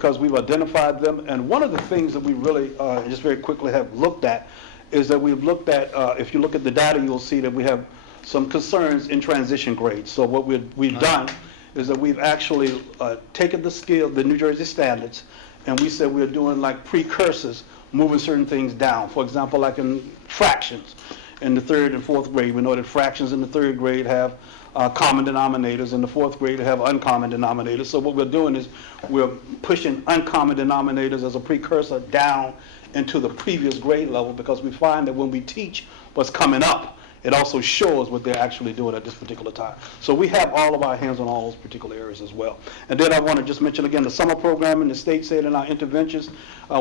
because we've identified them. And one of the things that we really, just very quickly have looked at is that we've looked at, if you look at the data, you'll see that we have some concerns in transition grades. So what we've done is that we've actually taken the New Jersey standards, and we said we're doing like precursors, moving certain things down. For example, like in fractions in the 3rd and 4th grade, we know that fractions in the 3rd grade have common denominators, in the 4th grade they have uncommon denominators. So what we're doing is we're pushing uncommon denominators as a precursor down into the previous grade level, because we find that when we teach what's coming up, it also shows what they're actually doing at this particular time. So we have all of our hands on all those particular areas as well. And then I want to just mention again the summer program, and the state said in our interventions,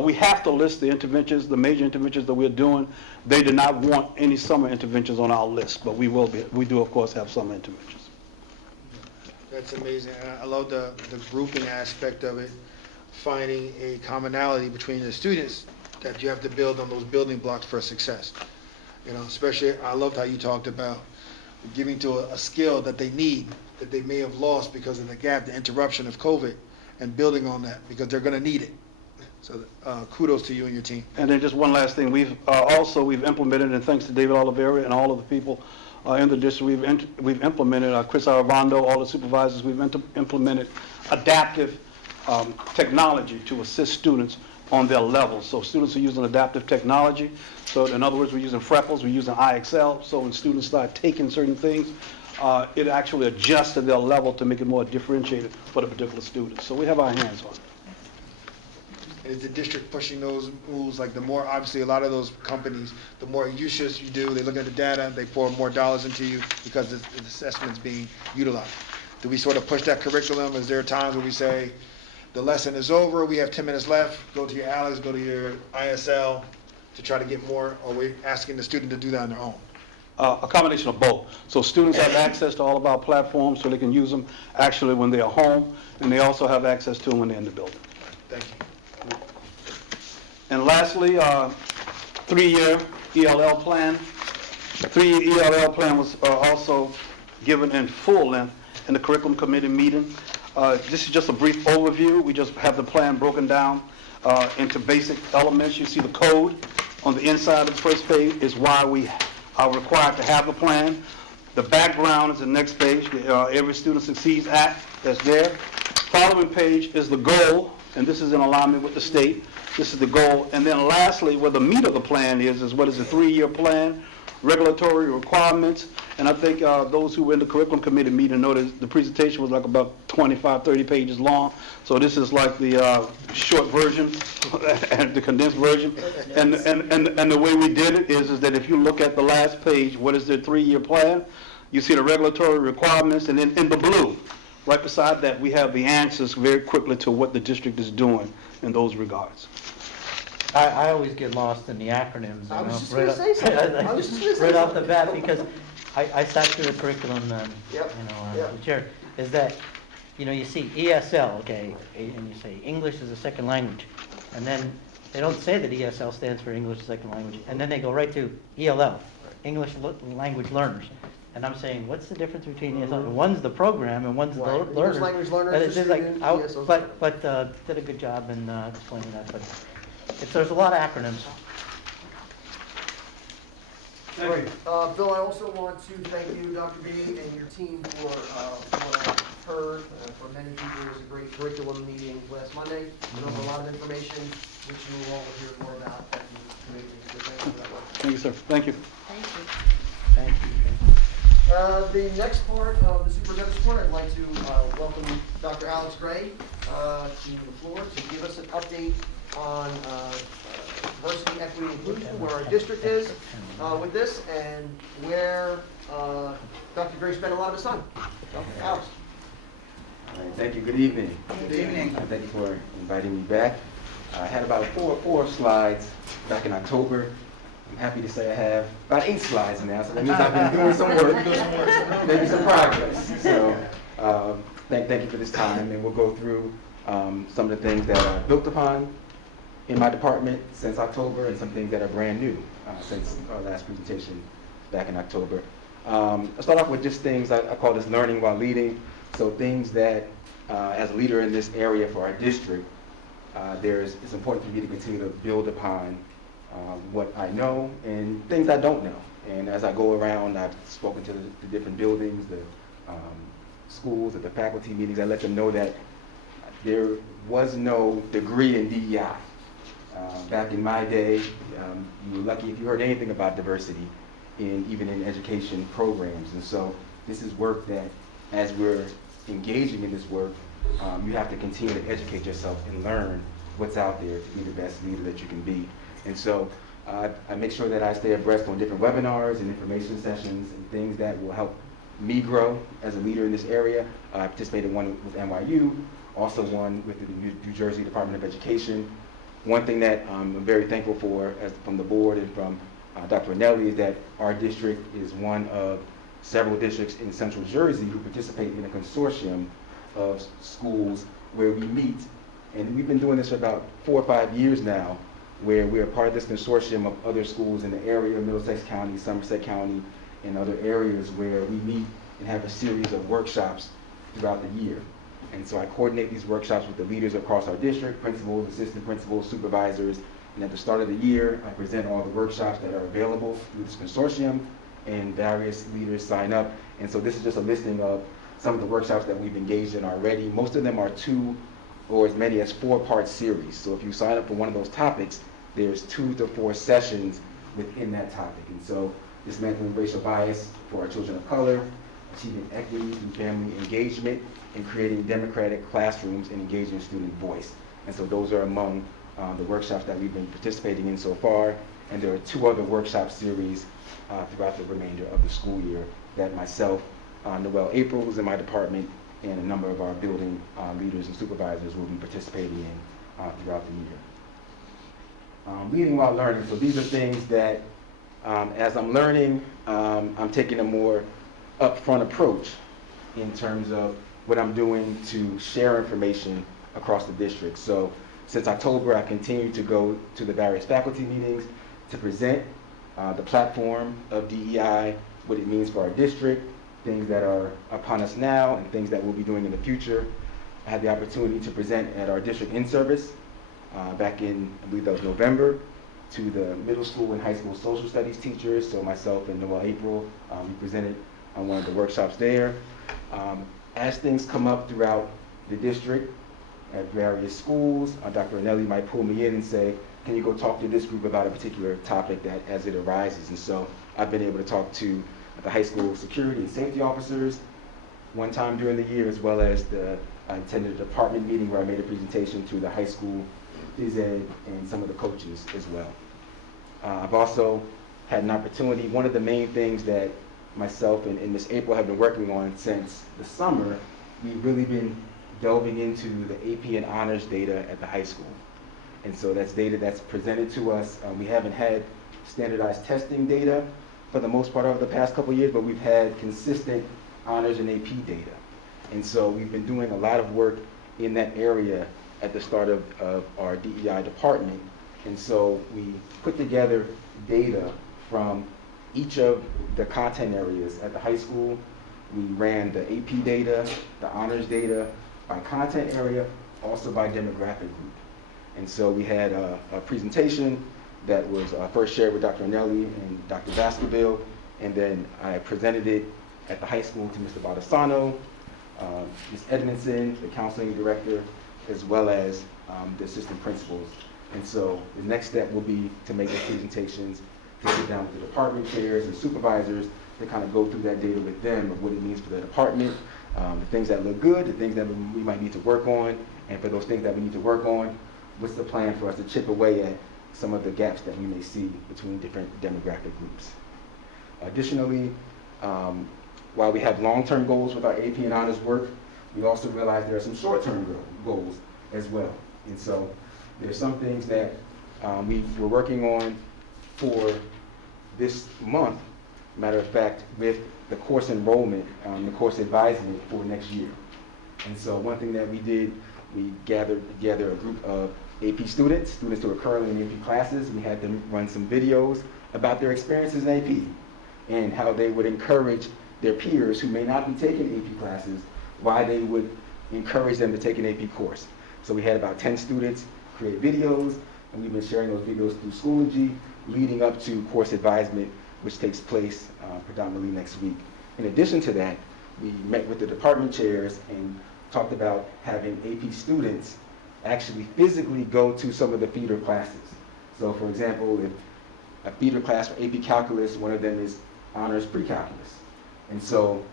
we have to list the interventions, the major interventions that we're doing. They did not want any summer interventions on our list, but we do of course have summer interventions. That's amazing. I love the grouping aspect of it, finding a commonality between the students that you have to build on those building blocks for success. You know, especially I loved how you talked about giving to a skill that they need, that they may have lost because of the gap, the interruption of COVID, and building on that because they're going to need it. So kudos to you and your team. And then just one last thing, we've implemented, and thanks to David Oliveira and all of the people in the district, we've implemented, Chris Arvando, all the supervisors, we've implemented adaptive technology to assist students on their levels. So students are using adaptive technology. So in other words, we're using Freckles, we're using IXL. So when students start taking certain things, it actually adjusts to their level to make it more differentiated for the particular student. So we have our hands on it. Is the district pushing those moves? Like the more, obviously a lot of those companies, the more usage you do, they look at the data, they pour more dollars into you because the assessment's being utilized. Do we sort of push that curriculum? Is there times where we say, the lesson is over, we have 10 minutes left, go to your Alex, go to your ISL to try to get more, or we're asking the student to do that on their own? A combination of both. So students have access to all of our platforms so they can use them actually when they're home, and they also have access to them when they're in the building. Thank you. And lastly, 3-year Ell Plan. 3-year Ell Plan was also given in full length in the curriculum committee meeting. This is just a brief overview. We just have the plan broken down into basic elements. You see the code on the inside of the first page is why we are required to have a plan. The background is the next page, Every Student Succeeds Act, that's there. Following page is the goal, and this is in alignment with the state. This is the goal. And then lastly, where the meat of the plan is what is the 3-year plan, regulatory requirements. And I think those who were in the curriculum committee meeting noticed the presentation was like about 25, 30 pages long. So this is like the short version and the condensed version. And the way we did it is that if you look at the last page, what is the 3-year plan? You see the regulatory requirements, and then in the blue, right beside that, we have the answers very quickly to what the district is doing in those regards. I always get lost in the acronyms. I was just going to say something. Right off the bat, because I sat through the curriculum, Yep. the chair, is that, you see ESL, okay, and you say English is a second language, and then they don't say that ESL stands for English second language, and then they go right to ELL, English language learners. And I'm saying, what's the difference between ESL? One's the program and one's the learner. English language learners, It's like, but did a good job in explaining that. But there's a lot of acronyms. Thank you. Bill, I also want to thank you, Dr. B, and your team for what I've heard. For many people, it was a great curriculum meeting last Monday. We have a lot of information, which you will all hear more about at the committee. So thank you for that work. Thank you, sir. Thank you. Thank you. Thank you. The next part of the superintendent's report, I'd like to welcome Dr. Alex Gray to the floor to give us an update on diversity, equity, and inclusion, where our district is with this, and where Dr. Gray spent a lot of his time. So, Alex. All right, thank you. Good evening. Good evening. Thank you for inviting me back. I had about four slides back in October. I'm happy to say I have about 8 slides now, so that means I've been doing some work, maybe some progress. So thank you for this time, and we'll go through some of the things that are built upon in my department since October, and some things that are brand new since our last presentation back in October. I'll start off with just things I call this learning while leading. So things that, as a leader in this area for our district, it's important for me to continue to build upon what I know and things I don't know. And as I go around, I've spoken to the different buildings, the schools, at the faculty meetings. I let them know that there was no degree in DEI. Back in my day, you were lucky if you heard anything about diversity, even in education programs. And so this is work that, as we're engaging in this work, you have to continue to educate yourself and learn what's out there to be the best leader that you can be. And so I make sure that I stay abreast on different webinars and information sessions and things that will help me grow as a leader in this area. I participated in one with NYU, also one with the New Jersey Department of Education. One thing that I'm very thankful for from the board and from Dr. Anelli is that our district is one of several districts in Central Jersey who participate in a consortium of schools where we meet. And we've been doing this for about 4 or 5 years now, where we're part of this consortium of other schools in the area, Middlesex County, Somerset County, and other areas where we meet and have a series of workshops throughout the year. And so I coordinate these workshops with the leaders across our district, principals, assistant principals, supervisors, and at the start of the year, I present all the workshops that are available through this consortium, and various leaders sign up. And so this is just a listing of some of the workshops that we've engaged in already. Most of them are 2 or as many as 4-part series. So if you sign up for one of those topics, there's 2 to 4 sessions within that topic. And so dismantling racial bias for our children of color, achieving equity through family engagement, and creating democratic classrooms and engaging student voice. And so those are among the workshops that we've been participating in so far. And there are 2 other workshop series throughout the remainder of the school year that myself, Noel April, who's in my department, and a number of our building leaders and supervisors will be participating in throughout the year. Leading while learning. So these are things that, as I'm learning, I'm taking a more upfront approach in terms of what I'm doing to share information across the district. So since October, I continue to go to the various faculty meetings to present the platform of DEI, what it means for our district, things that are upon us now, and things that we'll be doing in the future. I had the opportunity to present at our district in-service back in, I believe that was November, to the middle school and high school social studies teachers. So myself and Noel April, we presented on one of the workshops there. As things come up throughout the district at various schools, Dr. Anelli might pull me in and say, can you go talk to this group about a particular topic that as it arises? And so I've been able to talk to the high school security and safety officers one time during the year, as well as I attended a department meeting where I made a presentation to the high school phys ed and some of the coaches as well. I've also had an opportunity, one of the main things that myself and Ms. April have been working on since the summer, we've really been delving into the AP and honors data at the high school. And so that's data that's presented to us. We haven't had standardized testing data for the most part over the past couple of years, but we've had consistent honors and AP data. And so we've been doing a lot of work in that area at the start of our DEI department. And so we put together data from each of the content areas at the high school. We ran the AP data, the honors data by content area, also by demographic group. And so we had a presentation that was first shared with Dr. Anelli and Dr. Baskerville, and then I presented it at the high school to Mr. Baldessano, Ms. Edmondson, the counseling director, as well as the assistant principals. And so the next step will be to make the presentations, to sit down with the department chairs and supervisors to kind of go through that data with them of what it means for the department, the things that look good, the things that we might need to work on, and for those things that we need to work on, what's the plan for us to chip away at some of the gaps that we may see between different demographic groups. Additionally, while we have long-term goals with our AP and honors work, we also realize there are some short-term goals as well. And so there's some things that we're working on for this month, matter of fact, with the course enrollment, the course advisement for next year. And so one thing that we did, we gathered together a group of AP students who are currently in AP classes. We had them run some videos about their experiences in AP and how they would encourage their peers who may not be taking AP classes, why they would encourage them to take an AP course. So we had about 10 students create videos, and we've been sharing those videos through Schoology, leading up to course advisement, which takes place predominantly next week. In addition to that, we met with the department chairs and talked about having AP students actually physically go to some of the feeder classes. So for example, if a feeder class for AP Calculus, one of them is honors pre-calculus. And so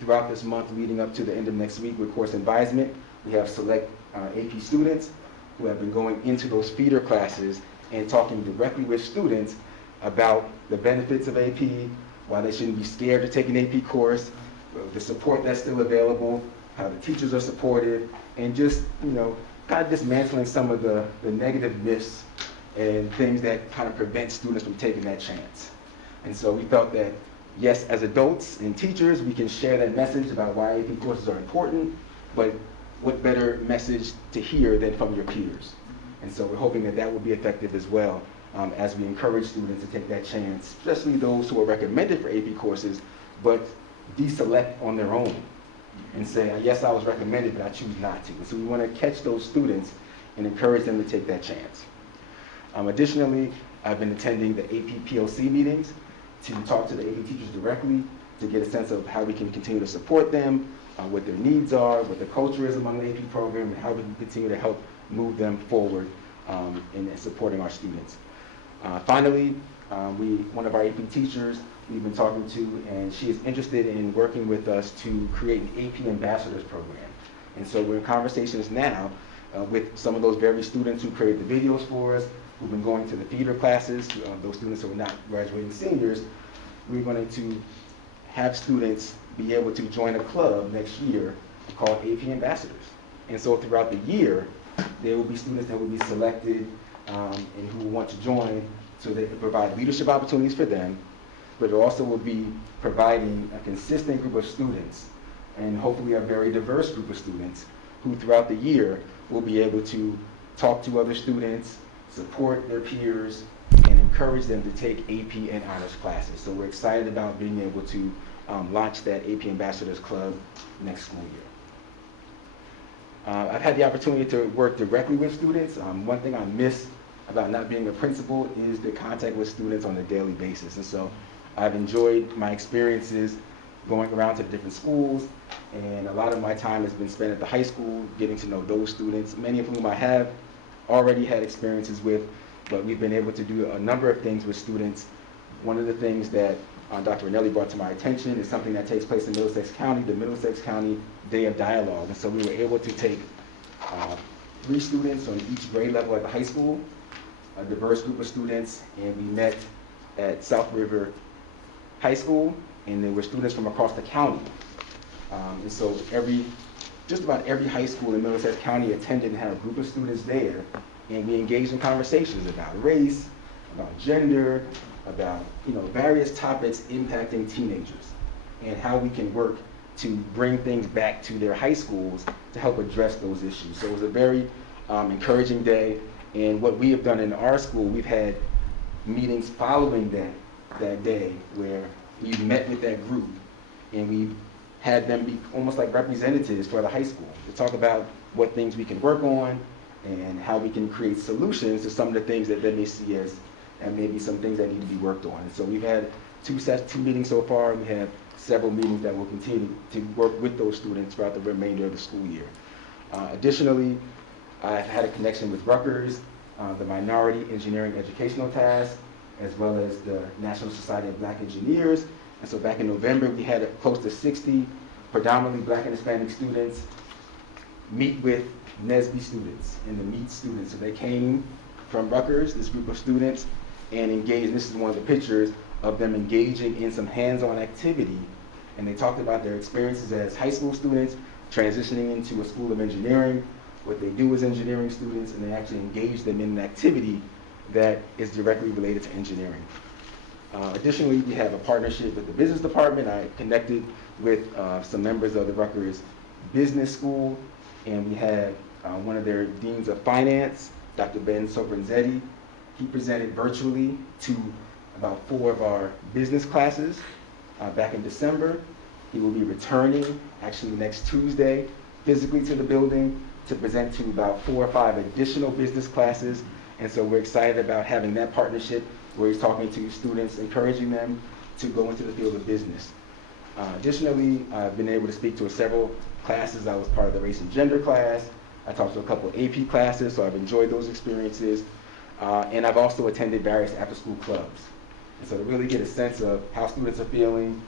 throughout this month leading up to the end of next week with course advisement, we have select AP students who have been going into those feeder classes and talking directly with students about the benefits of AP, why they shouldn't be scared to take an AP course, the support that's still available, how the teachers are supported, and just, kind of dismantling some of the negative myths and things that kind of prevent students from taking that chance. And so we felt that, yes, as adults and teachers, we can share that message about why AP courses are important, but what better message to hear than from your peers? And so we're hoping that that will be effective as well, as we encourage students to take that chance, especially those who are recommended for AP courses, but deselect on their own and say, yes, I was recommended, but I choose not to. And so we want to catch those students and encourage them to take that chance. Additionally, I've been attending the AP PLC meetings to talk to the AP teachers directly to get a sense of how we can continue to support them, what their needs are, what the culture is among the AP program, and how we can continue to help move them forward in supporting our students. Finally, one of our AP teachers we've been talking to, and she is interested in working with us to create an AP Ambassadors program. And so we're in conversations now with some of those very students who created the videos for us, who've been going to the feeder classes, those students who are not graduating seniors. We're going to have students be able to join a club next year called AP Ambassadors. And so throughout the year, there will be students that will be selected and who want to join, so they can provide leadership opportunities for them, but it also will be providing a consistent group of students, and hopefully a very diverse group of students, who throughout the year will be able to talk to other students, support their peers, and encourage them to take AP and honors classes. So we're excited about being able to launch that AP Ambassadors Club next school year. I've had the opportunity to work directly with students. One thing I miss about not being a principal is the contact with students on a daily basis. And so I've enjoyed my experiences going around to the different schools, and a lot of my time has been spent at the high school getting to know those students, many of whom I have already had experiences with, but we've been able to do a number of things with students. One of the things that Dr. Ranelli brought to my attention is something that takes place in Middlesex County, the Middlesex County Day of Dialogue. And so we were able to take 3 students on each grade level at the high school, a diverse group of students, and we met at South River High School, and there were students from across the county. And so just about every high school in Middlesex County attended and had a group of students there, and we engaged in conversations about race, about gender, about various topics impacting teenagers, and how we can work to bring things back to their high schools to help address those issues. So it was a very encouraging day, and what we have done in our school, we've had meetings following that day where we've met with that group, and we've had them be almost like representatives for the high school to talk about what things we can work on and how we can create solutions to some of the things that they may see as and maybe some things that need to be worked on. And so we've had 2 meetings so far. We have several meetings that will continue to work with those students throughout the remainder of the school year. Additionally, I've had a connection with Rutgers, the Minority Engineering Educational Task, as well as the National Society of Black Engineers. And so back in November, we had close to 60 predominantly Black and Hispanic students meet with NSBE students and the MEET students. So they came from Rutgers, this group of students, and engaged. This is one of the pictures of them engaging in some hands-on activity. And they talked about their experiences as high school students, transitioning into a school of engineering, what they do as engineering students, and they actually engage them in an activity that is directly related to engineering. Additionally, we have a partnership with the business department. I connected with some members of the Rutgers Business School, and we had one of their deans of finance, Dr. Ben Sopranzetti. He presented virtually to about 4 of our business classes back in December. He will be returning actually next Tuesday physically to the building to present to about 4 or 5 additional business classes. And so we're excited about having that partnership where he's talking to students, encouraging them to go into the field of business. Additionally, I've been able to speak to several classes. I was part of the race and gender class. I talked to a couple AP classes, so I've enjoyed those experiences. And I've also attended various after-school clubs. And so to really get a sense of how students are feeling,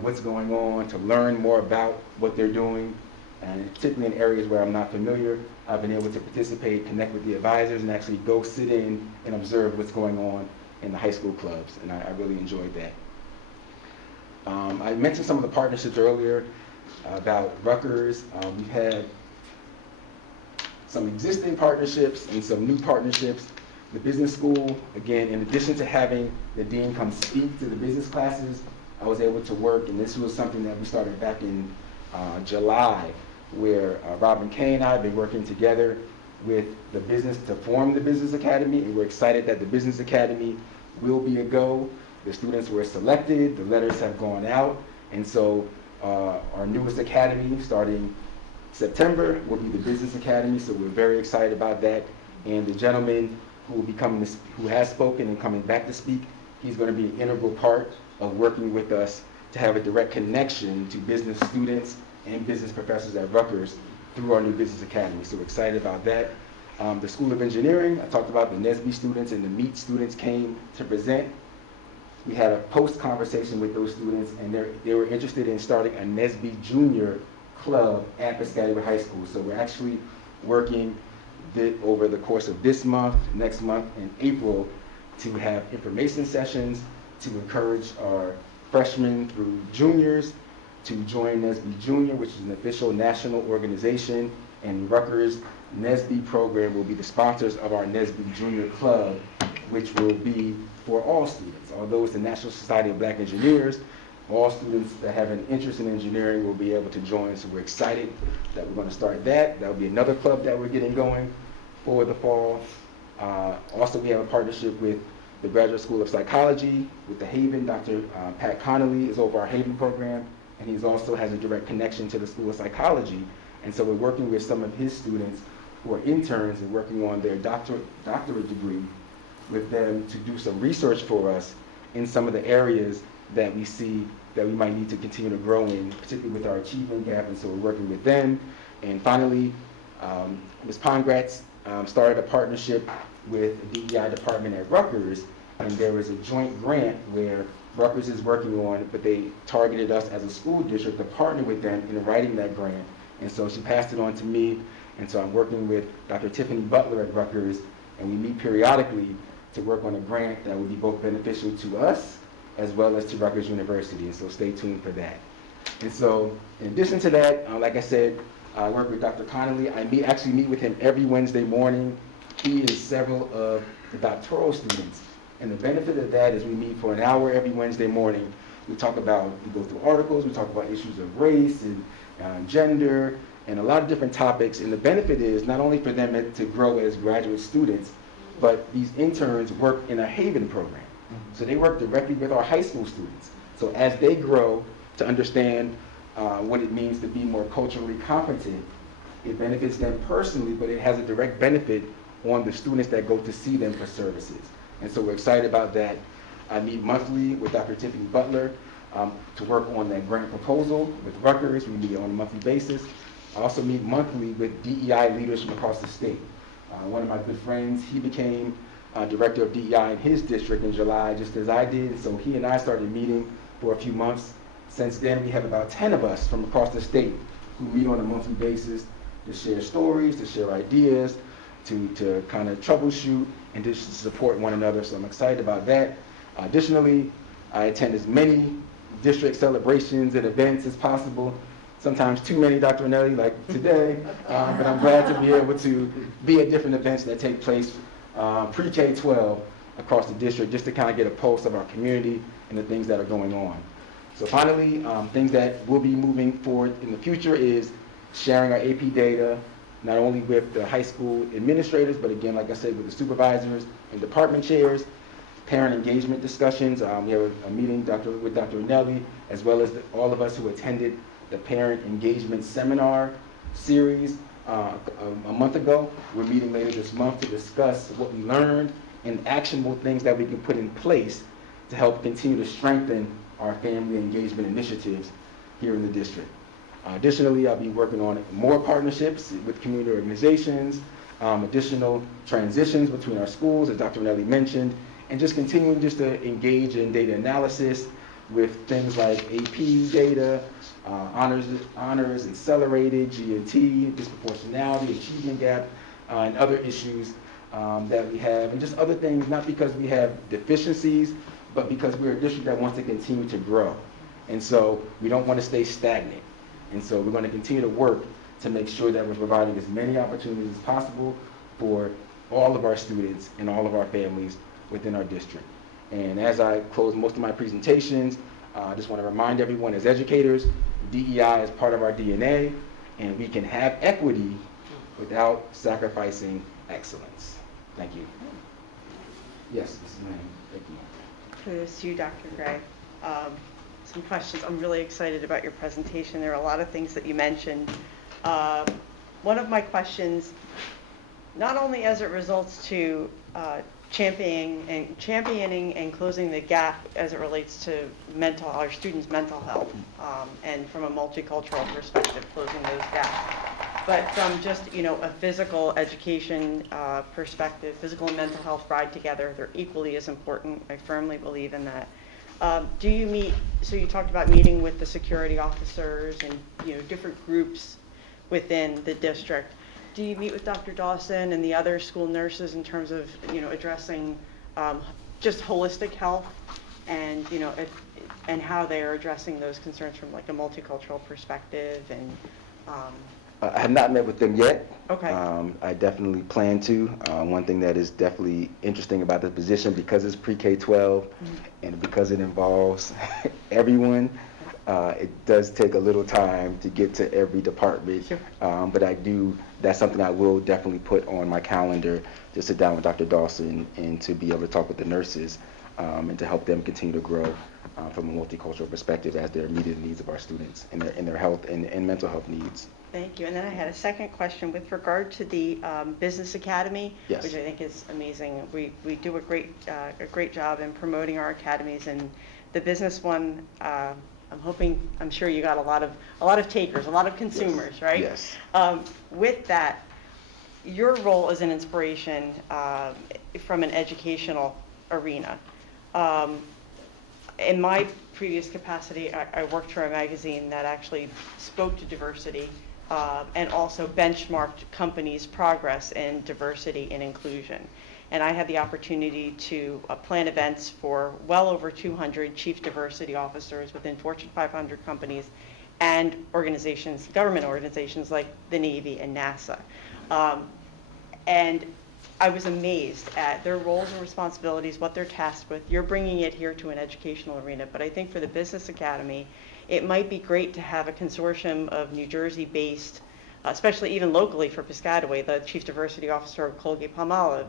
what's going on, to learn more about what they're doing, and particularly in areas where I'm not familiar, I've been able to participate, connect with the advisors, and actually go sit in and observe what's going on in the high school clubs, and I really enjoyed that. I mentioned some of the partnerships earlier about Rutgers. We've had some existing partnerships and some new partnerships. The business school, again, in addition to having the dean come speak to the business classes, I was able to work, and this was something that we started back in July, where Robin Kay and I have been working together with the business to form the Business Academy, and we're excited that the Business Academy will be a go. The students were selected, the letters have gone out, and so our newest academy, starting September, will be the Business Academy, so we're very excited about that. And the gentleman who will be coming, who has spoken and coming back to speak, he's going to be an integral part of working with us to have a direct connection to business students and business professors at Rutgers through our new Business Academy. So we're excited about that. The School of Engineering, I talked about the NSBE students and the MEET students came to present. We had a post-conversation with those students, and they were interested in starting a NSBE Junior Club at Piscataway High School. So we're actually working over the course of this month, next month, and April to have information sessions to encourage our freshmen through juniors to join NSBE Junior, which is an official national organization, and Rutgers NSBE program will be the sponsors of our NSBE Junior Club, which will be for all students. Although it's the National Society of Black Engineers, all students that have an interest in engineering will be able to join, so we're excited that we're going to start that. That will be another club that we're getting going for the fall. Also, we have a partnership with the Graduate School of Psychology, with the Haven. Dr. Pat Connolly is over our Haven program, and he also has a direct connection to the School of Psychology. And so we're working with some of his students who are interns and working on their doctorate degree with them to do some research for us in some of the areas that we see that we might need to continue to grow in, particularly with our achievement gap, and so we're working with them. And finally, Ms. Pongratz started a partnership with the DEI department at Rutgers, and there was a joint grant where Rutgers is working on, but they targeted us as a school district to partner with them in writing that grant. And so she passed it on to me, and so I'm working with Dr. Tiffany Butler at Rutgers, and we meet periodically to work on a grant that would be both beneficial to us as well as to Rutgers University, and so stay tuned for that. And so in addition to that, like I said, I work with Dr. Connolly. I actually meet with him every Wednesday morning. He is several of the doctoral students, and the benefit of that is we meet for an hour every Wednesday morning. We go through articles, we talk about issues of race and gender, and a lot of different topics, and the benefit is not only for them to grow as graduate students, but these interns work in a Haven program. So they work directly with our high school students. So as they grow to understand what it means to be more culturally competent, it benefits them personally, but it has a direct benefit on the students that go to see them for services. And so we're excited about that. I meet monthly with Dr. Tiffany Butler to work on that grant proposal with Rutgers. We meet on a monthly basis. I also meet monthly with DEI leaders from across the state. One of my good friends, he became director of DEI in his district in July, just as I did. So he and I started meeting for a few months. Since then, we have about 10 of us from across the state who meet on a monthly basis to share stories, to share ideas, to kind of troubleshoot and to support one another. So I'm excited about that. Additionally, I attend as many district celebrations and events as possible. Sometimes too many, Dr. Nelly, like today, but I'm glad to be able to be at different events that take place pre-K-12 across the district, just to kind of get a pulse of our community and the things that are going on. So finally, things that will be moving forward in the future is sharing our AP data, not only with the high school administrators, but again, like I said, with the supervisors and department chairs, parent engagement discussions. We have a meeting with Dr. Nelly, as well as all of us who attended the parent engagement seminar series a month ago. We're meeting later this month to discuss what we learned and actionable things that we can put in place to help continue to strengthen our family engagement initiatives here in the district. Additionally, I'll be working on more partnerships with community organizations, additional transitions between our schools, as Dr. Manelli mentioned, and just continuing just to engage in data analysis with things like AP data, honors accelerated, G&T, disproportionality, achievement gap, and other issues that we have, and just other things, not because we have deficiencies, but because we're a district that wants to continue to grow. And so we don't want to stay stagnant. And so we're going to continue to work to make sure that we're providing as many opportunities as possible for all of our students and all of our families within our district. And as I close most of my presentations, I just want to remind everyone as educators, DEI is part of our DNA, and we can have equity without sacrificing excellence. Thank you. Yes, ma'am. Thank you. Kudos to you, Dr. Gray. Some questions. I'm really excited about your presentation. There are a lot of things that you mentioned. One of my questions, not only as it results to championing and closing the gap as it relates to our students' mental health, and from a multicultural perspective, closing those gaps, but from just, a physical education perspective, physical and mental health ride together. They're equally as important. I firmly believe in that. Do you meet, so you talked about meeting with the security officers and, different groups within the district. Do you meet with Dr. Dawson and the other school nurses in terms of, addressing just holistic health and, and how they are addressing those concerns from like a multicultural perspective and I have not met with them yet. Okay. I definitely plan to. One thing that is definitely interesting about the position, because it's pre-K-12 and because it involves everyone, it does take a little time to get to every department. Sure. But that's something I will definitely put on my calendar to sit down with Dr. Dawson and to be able to talk with the nurses and to help them continue to grow from a multicultural perspective as they're meeting the needs of our students and their health and mental health needs. Thank you. And then I had a second question with regard to the Business Academy, Yes. which I think is amazing. We do a great job in promoting our academies, and the business one, I'm sure you got a lot of takers, a lot of consumers, Yes. right? Yes. With that, your role as an inspiration from an educational arena. In my previous capacity, I worked for a magazine that actually spoke to diversity and also benchmarked companies' progress in diversity and inclusion. And I had the opportunity to plan events for well over 200 chief diversity officers within Fortune 500 companies and organizations, government organizations like the Navy and NASA. And I was amazed at their roles and responsibilities, what they're tasked with. You're bringing it here to an educational arena, but I think for the Business Academy, it might be great to have a consortium of New Jersey-based, especially even locally for Piscataway, the Chief Diversity Officer of Colgate-Palmolive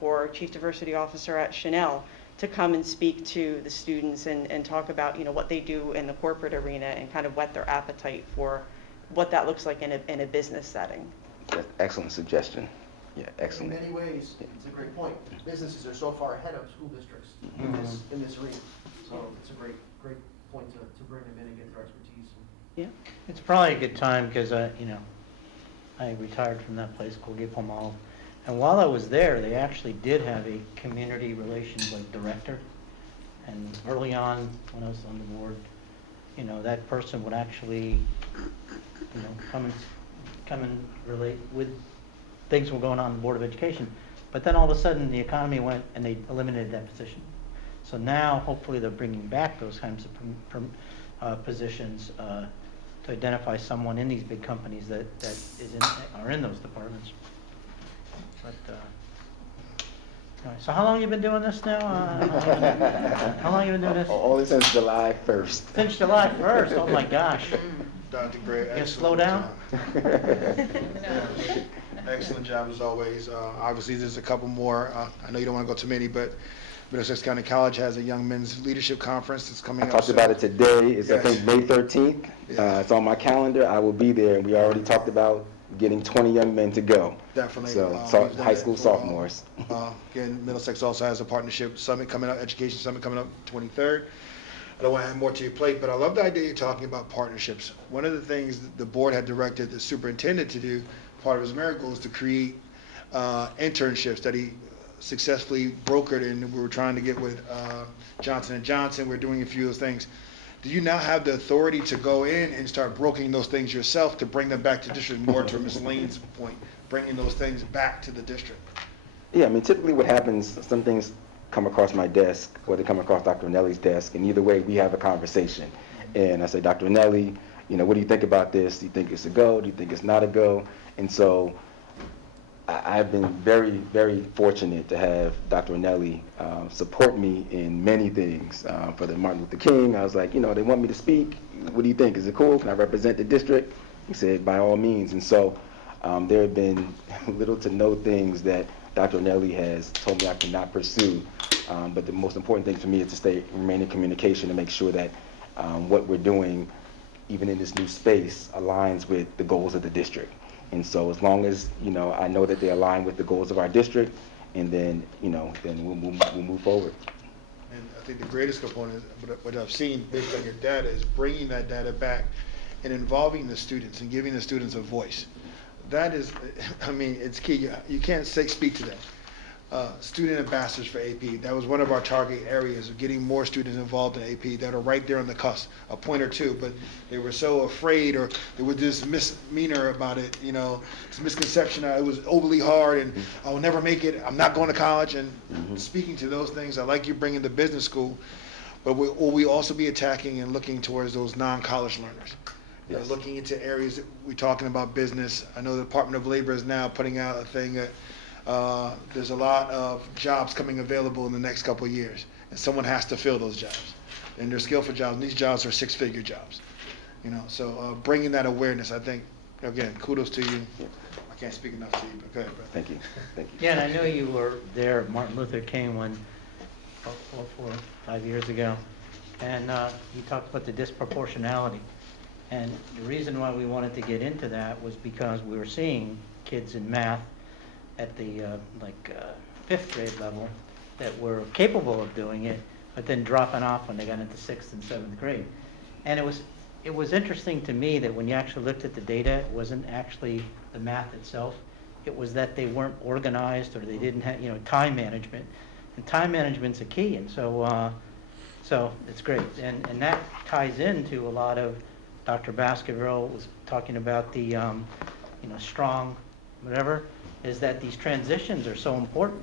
or Chief Diversity Officer at Chanel, to come and speak to the students and talk about, what they do in the corporate arena and kind of whet their appetite for what that looks like in a business setting. That's an excellent suggestion. Yeah, excellent. In many ways, it's a great point. Businesses are so far ahead of school districts in this arena. So it's a great point to bring them in and get their expertise. Yeah. It's probably a good time because, I retired from that place, Colgate-Palmolive. And while I was there, they actually did have a community relations director. And early on, when I was on the board, that person would actually, come and relate with things were going on in the Board of Education. But then all of a sudden, the economy went and they eliminated that position. So now, hopefully, they're bringing back those kinds of positions to identify someone in these big companies that are in those departments. But anyway, so how long have you been doing this now? How long have you been doing this? Only since July 1st. Since July 1st. Oh my gosh. Dr. Gray, You slow down? Excellent job as always. Obviously, there's a couple more. I know you don't want to go too many, but Middlesex County College has a Young Men's Leadership Conference that's coming I up. talked soon. about it today. It's, I Yes. think, May 13th. Yeah. It's on my calendar. I will be there, and we already talked about getting 20 young men to go. Definitely. So, We've done high that school for, sophomores. Again, Middlesex also has a partnership summit coming up, education summit coming up 23rd. I don't want to add more to your plate, but I love the idea you're talking about partnerships. One of the things that the board had directed the superintendent to do, part of his merit goal, is to create internships that he successfully brokered, and we were trying to get with Johnson & Johnson. We're doing a few of those things. Do you now have the authority to go in and start brokering those things yourself to bring them back to district, more to Ms. Lane's point, bringing those things back to the district? Yeah, I mean, typically what happens, some things come across my desk, or they come across Dr. Nelly's desk, and either way, we have a conversation. And I say, Dr. Nelly, what do you think about this? Do you think it's a go? Do you think it's not a go? And so I've been very, very fortunate to have Dr. Nelly support me in many things. For the Martin Luther King, I was like, they want me to speak. What do you think? Is it cool? Can I represent the district? He said, by all means. And so there have been little to no things that Dr. Nelly has told me I cannot pursue. But the most important thing for me is to remain in communication and make sure that what we're doing, even in this new space, aligns with the goals of the district. And so as long as, I know that they align with the goals of our district, and then, then we'll move forward. And I think the greatest component, what I've seen based on your data, is bringing that data back and involving the students and giving the students a voice. That is, it's key. You can't speak to them. Student ambassadors for AP, that was one of our target areas, of getting more students involved in AP that are right there on the cusp, a point or two, but they were so afraid, or there was this misdemeanor about it, this misconception that it was overly hard and I will never make it, I'm not going to college. And speaking to those things, I like you bringing the business school, but will we also be attacking and looking towards those non-college learners? Yes. Looking into areas that we're talking about business. I know the Department of Labor is now putting out a thing that there's a lot of jobs coming available in the next couple of years, and someone has to fill those jobs, and they're skillful jobs, and these jobs are six-figure jobs. So bringing that awareness, I think, again, kudos to you. I can't speak enough to you, but go ahead, bro. Thank you. Yeah, and I know you were there at Martin Luther King when, 5 years ago, and you talked about the disproportionality. And the reason why we wanted to get into that was because we were seeing kids in math at the fifth grade level that were capable of doing it, but then dropping off when they got into sixth and seventh grade. And it was interesting to me that when you actually looked at the data, it wasn't actually the math itself. It was that they weren't organized, or they didn't have, time management. And time management's a key, and so it's great. And that ties into a lot of, Dr. Baskerville was talking about the, strong, whatever, is that these transitions are so important,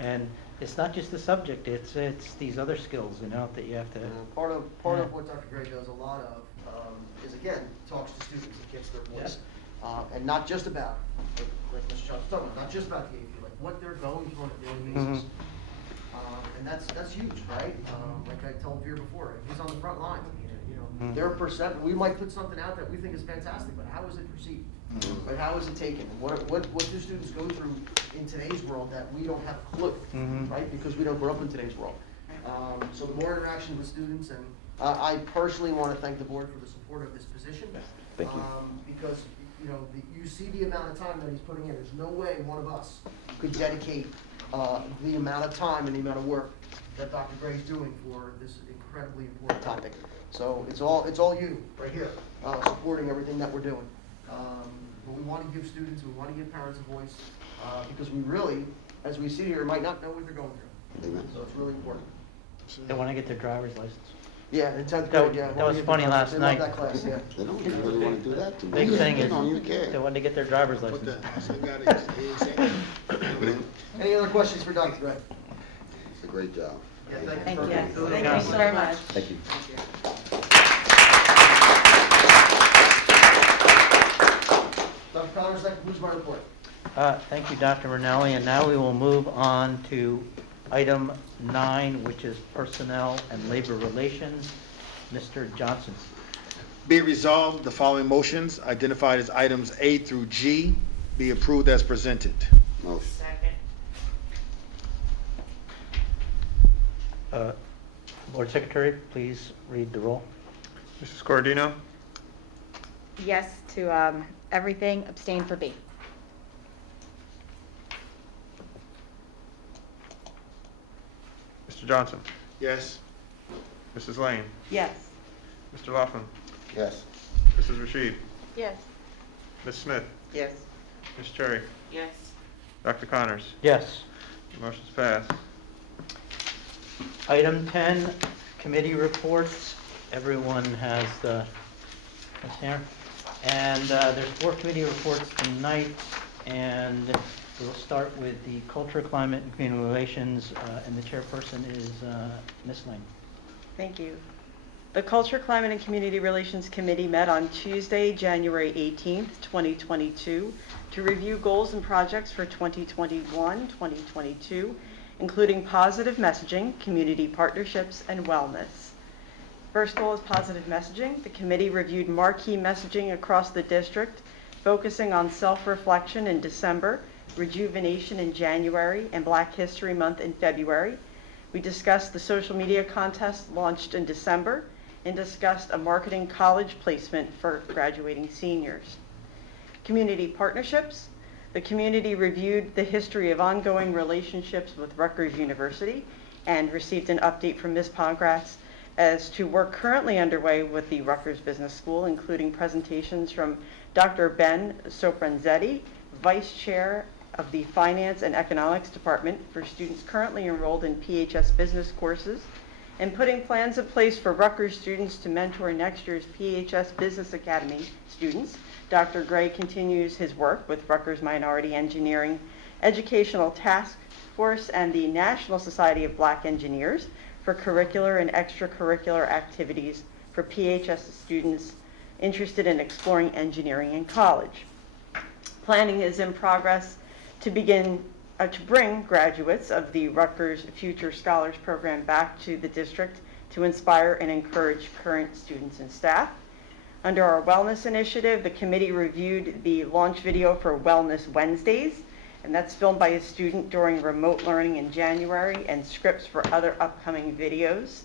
and it's not just the subject, it's these other skills, that you have to. Part of what Dr. Gray does a lot of is, again, talks to students and gets their voice. And not just about, like Mr. Johnson's talking about, not just about the AP, like what they're going through on a daily basis. And that's huge, right? Like I told Veer before, he's on the front line. Their perception, we might put something out that we think is fantastic, but how is it perceived? Like, how is it taken? What do students go through in today's world that we don't have a clue, right? Because we don't grow up in today's world. So the more interaction with students, and I personally want to thank the board for the support of this position. Thank you. Because, you see the amount of time that he's putting in. There's no way one of us could dedicate the amount of time and the amount of work that Dr. Gray's doing for this incredibly important topic. So it's all you right here, supporting everything that we're doing. But we want to give students, we want to give parents a voice, because we really, as we sit here, might not know what they're going through. Amen. So it's really important. They want to get their driver's license. Yeah, in 10th That- grade, yeah. that was funny last They night. love that class, yeah. They don't really want to do that too much. Big thing They is, don't even care. they want to get their driver's Put license. that, so you got it. He ain't saying it. Any other questions for Dr. Gray? It's a great job. Yeah, thank you. Thank for- you. Thank you very much. Thank you. Dr. Connors, that concludes my report. Thank you, Dr. Rinaldi, and now we will move on to item 9, which is personnel and labor relations. Mr. Johnson. Be it resolved, the following motions identified as items A through G be approved as presented. Motion. Board Secretary, please read the roll. Mrs. Scordino, Yes to everything, abstain for B. Mr. Johnson? Yes. Mrs. Lane? Yes. Mr. Laughlin? Yes. Mrs. Rashid? Yes. Ms. Smith? Yes. Ms. Cherry? Yes. Dr. Connors? Yes. Motion's passed. Item 10, committee reports. Everyone has this here. And there's 4 committee reports tonight, and we'll start with the Culture, Climate, and Community Relations, and the chairperson is Ms. Lane. Thank you. The Culture, Climate, and Community Relations Committee met on Tuesday, January 18th, 2022, to review goals and projects for 2021-2022, including positive messaging, community partnerships, and wellness. First goal is positive messaging. The committee reviewed marquee messaging across the district, focusing on self-reflection in December, rejuvenation in January, and Black History Month in February. We discussed the social media contest launched in December and discussed a marketing college placement for graduating seniors. Community partnerships. The community reviewed the history of ongoing relationships with Rutgers University and received an update from Ms. Pongratz as to work currently underway with the Rutgers Business School, including presentations from Dr. Ben Sopranzetti, Vice Chair of the Finance and Economics Department for students currently enrolled in PHS business courses, and putting plans in place for Rutgers students to mentor next year's PHS Business Academy students. Dr. Gray continues his work with Rutgers Minority Engineering Educational Task Force and the National Society of Black Engineers for curricular and extracurricular activities for PHS students interested in exploring engineering in college. Planning is in progress to bring graduates of the Rutgers Future Scholars Program back to the district to inspire and encourage current students and staff. Under our wellness initiative, the committee reviewed the launch video for Wellness Wednesdays, and that's filmed by a student during remote learning in January, and scripts for other upcoming videos.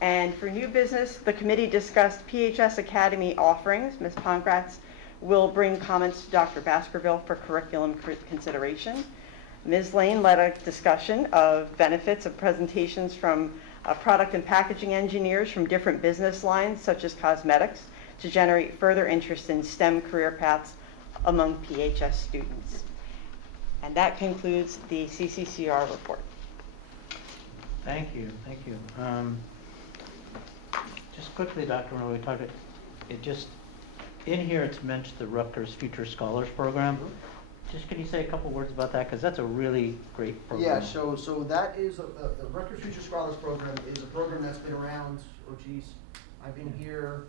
And for new business, the committee discussed PHS Academy offerings. Ms. Pongratz will bring comments to Dr. Baskerville for curriculum consideration. Ms. Lane led a discussion of benefits of presentations from product and packaging engineers from different business lines, such as cosmetics, to generate further interest in STEM career paths among PHS students. And that concludes the CCCR report. Thank you, thank you. Just quickly, Dr. Miller, we talked, in here it's mentioned the Rutgers Future Scholars Program. Just can you say a couple words about that? Because that's a really great program. Yeah, so that is, the Rutgers Future Scholars Program is a program that's been around, I've been here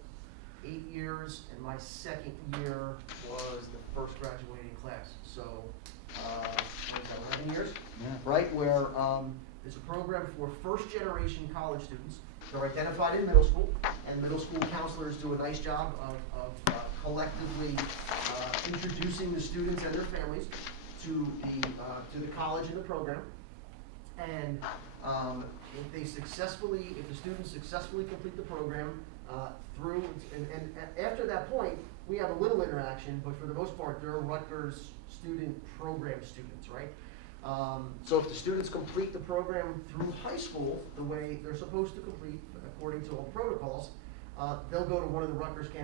8 years, and my second year was the first graduating class. So, what is that, 11 years? Yeah. Right, where it's a program for first-generation college students. They're identified in middle school, and middle school counselors do a nice job of collectively introducing the students and their families to the college and the program. And if the students successfully complete the program and after that point, we have a little interaction, but for the most part, they're Rutgers student program students, right? So if the students complete the program through high school the way they're supposed to complete, according to all protocols, they'll go to one of the Rutgers campuses